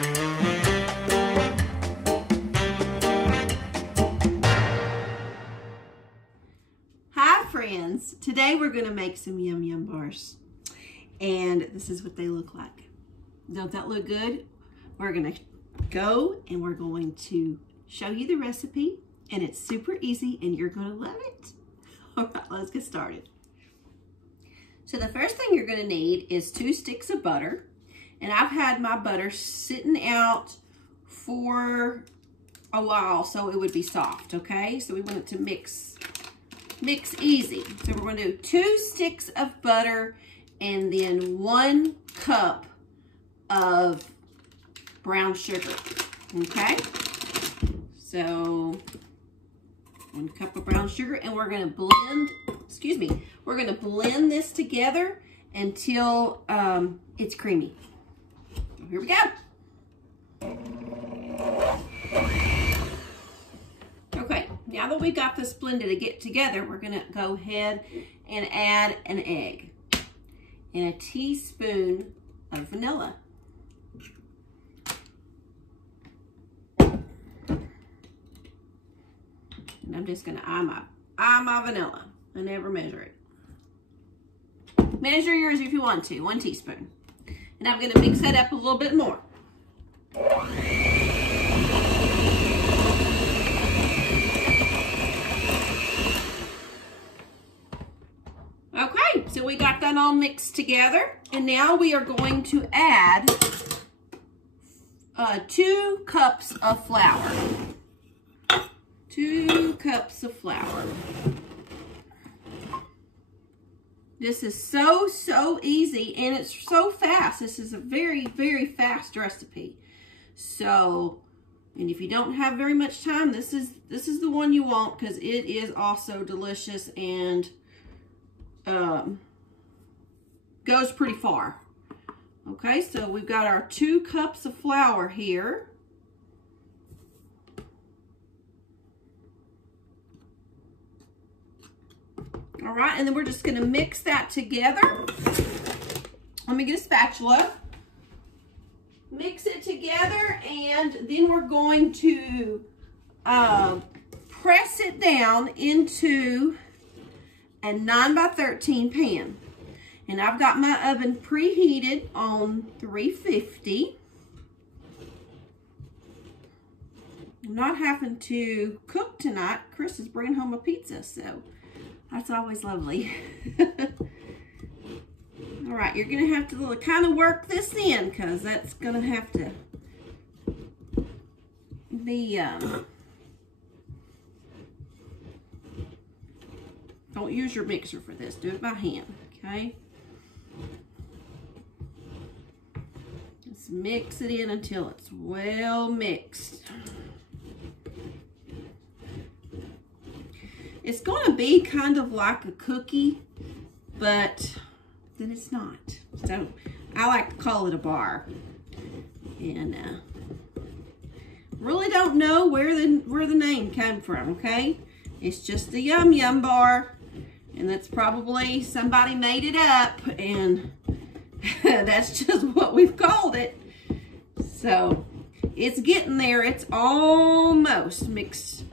Hi friends, today we're going to make some yum yum bars, and this is what they look like. Don't that look good? We're going to go and we're going to show you the recipe, and it's super easy and you're going to love it. All right, let's get started. So the first thing you're going to need is 2 sticks of butter, and I've had my butter sitting out for a while so it would be soft, okay? So we want it to mix easy. So we're going to do 2 sticks of butter and then 1 cup of brown sugar, okay? So 1 cup of brown sugar, and we're going to blend, we're going to blend this together until it's creamy. So here we go. Okay, now that we got this blended to get together, we're going to go ahead and add an egg and a teaspoon of vanilla. And I'm just going to eye my vanilla. I never measure it. Measure yours if you want to, 1 teaspoon. And I'm going to mix that up a little bit more. Okay, so we got that all mixed together, and now we are going to add 2 cups of flour. 2 cups of flour. This is so easy, and it's so fast. This is a very fast recipe. So, and if you don't have very much time, this is the one you want, because it is also delicious and goes pretty far. Okay, so we've got our 2 cups of flour here. All right, and then we're just going to mix that together. Let me get a spatula. Mix it together, and then we're going to press it down into a 9x13 pan. And I've got my oven preheated on 350. I'm not having to cook tonight. Chris is bringing home a pizza, so that's always lovely. All right, you're going to have to kind of work this in, because that's going to have to be, don't use your mixer for this. Do it by hand, okay? Just mix it in until it's well mixed. It's going to be kind of like a cookie, but then it's not. So I like to call it a bar. And really don't know where the name came from, okay? It's just a yum yum bar, and that's probably somebody made it up, and that's just what we've called it. So it's getting there. It's almost mixed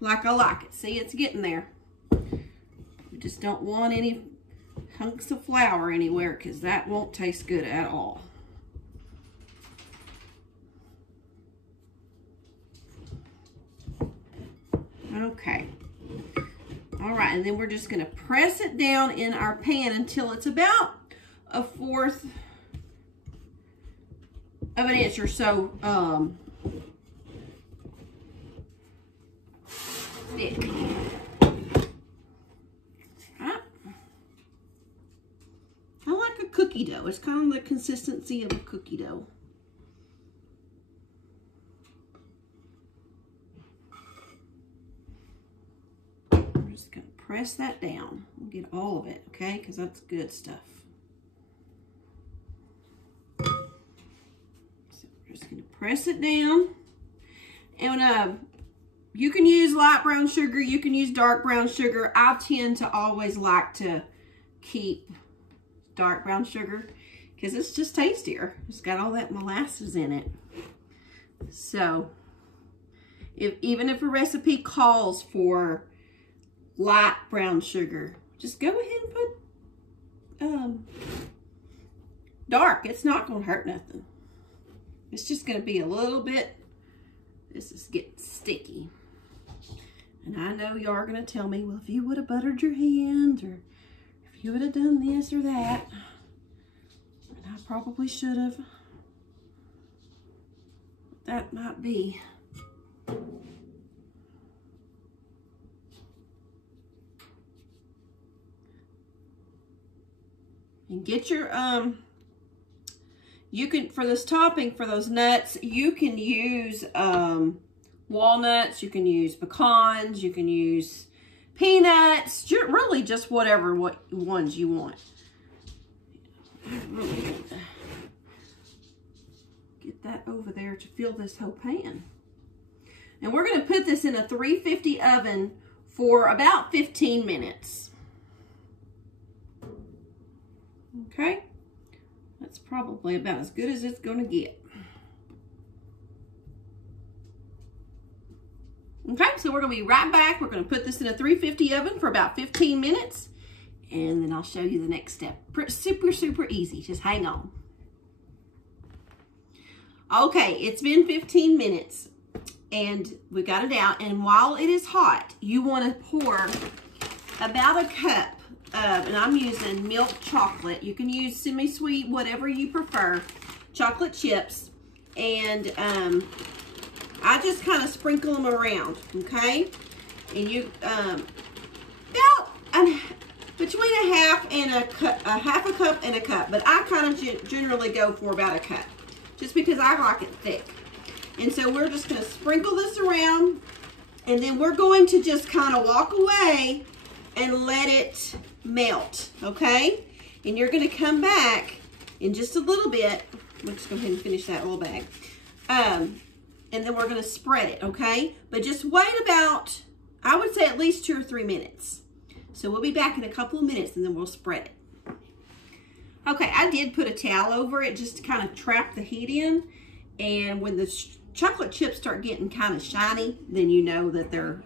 like I like it. See, it's getting there. We just don't want any hunks of flour anywhere, because that won't taste good at all. Okay. All right, and then we're just going to press it down in our pan until it's about 1/4 of an inch or so thick. Right. I like a cookie dough. It's kind of the consistency of a cookie dough. I'm just going to press that down. We'll get all of it, okay? Because that's good stuff. So we're just going to press it down. And you can use light brown sugar. You can use dark brown sugar. I tend to always like to keep dark brown sugar, because it's just tastier. It's got all that molasses in it. So, even if a recipe calls for light brown sugar, just go ahead and put dark. It's not going to hurt nothing. It's just going to be a little bit, this is getting sticky. And I know y'all are going to tell me, well, if you would have buttered your hands, or if you would have done this or that, and I probably should have. That might be. And get your, you can, for this topping, for those nuts, you can use walnuts, you can use pecans, you can use peanuts, really just whatever ones you want. Really get that over there to fill this whole pan. And we're going to put this in a 350 oven for about 15 minutes. Okay, that's probably about as good as it's going to get. Okay, so we're going to be right back. We're going to put this in a 350 oven for about 15 minutes, and then I'll show you the next step. Super, super easy. Just hang on. Okay, it's been 15 minutes, and we got it out, and while it is hot, you want to pour about a cup of, and I'm using milk chocolate. You can use semi-sweet, whatever you prefer, chocolate chips, and I just kind of sprinkle them around, okay? And you, about between a half a cup and a cup, but I kind of generally go for about a cup, just because I like it thick. And so we're just going to sprinkle this around, and then we're going to just kind of walk away and let it melt, okay? And you're going to come back in just a little bit. Let's go ahead and finish that little bag. And then we're going to spread it, okay? But just wait about, I would say at least 2 or 3 minutes. So we'll be back in a couple of minutes, and then we'll spread it. Okay, I did put a towel over it just to kind of trap the heat in. And when the chocolate chips start getting kind of shiny, then you know that they're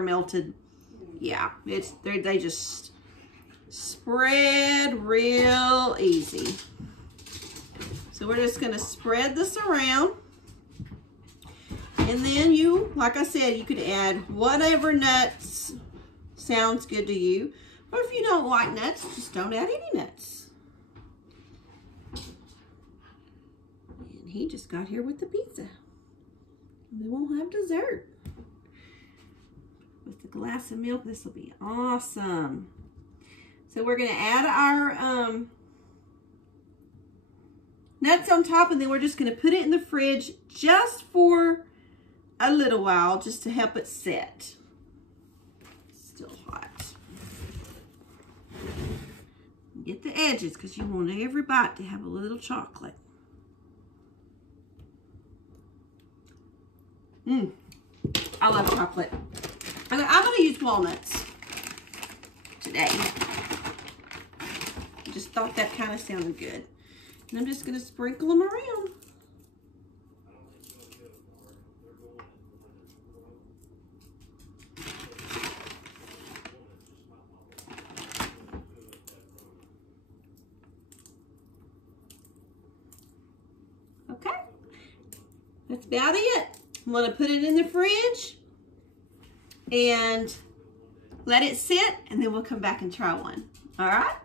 melted. Yeah, they just spread real easy. So we're just going to spread this around. And then you, like I said, you could add whatever nuts sounds good to you. Or if you don't like nuts, just don't add any nuts. And he just got here with the pizza. We won't have dessert. With the glass of milk, this will be awesome. So we're going to add our nuts on top, and then we're just going to put it in the fridge just for a little while, just to help it set. It's still hot. Get the edges, because you want every bite to have a little chocolate. I love chocolate. I'm going to use walnuts today. I just thought that kind of sounded good. And I'm just going to sprinkle them around. Okay. That's about it. I'm going to put it in the fridge and let it sit, and then we'll come back and try one. All right?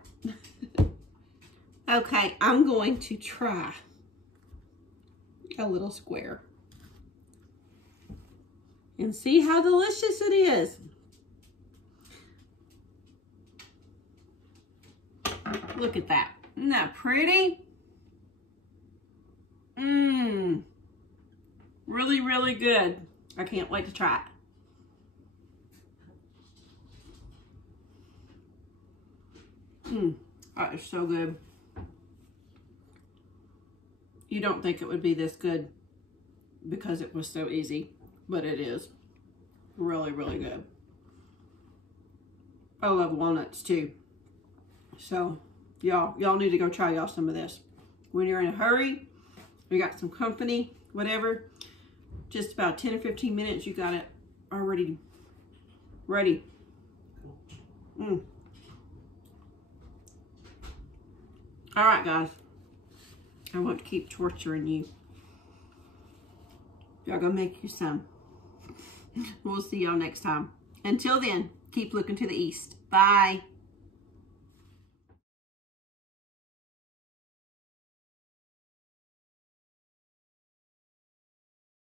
Okay, I'm going to try a little square and see how delicious it is. Look at that. Isn't that pretty? Mmm. Really, really good. I can't wait to try it. That is so good. You don't think it would be this good because it was so easy, but it is. Really, really good. I love walnuts too. So y'all need to go try y'all some of this. when you're in a hurry, you got some company, whatever, just about 10 or 15 minutes, you got it already ready. All right, guys. I won't keep torturing you. Y'all go make you some. We'll see y'all next time. Until then, keep looking to the east. Bye.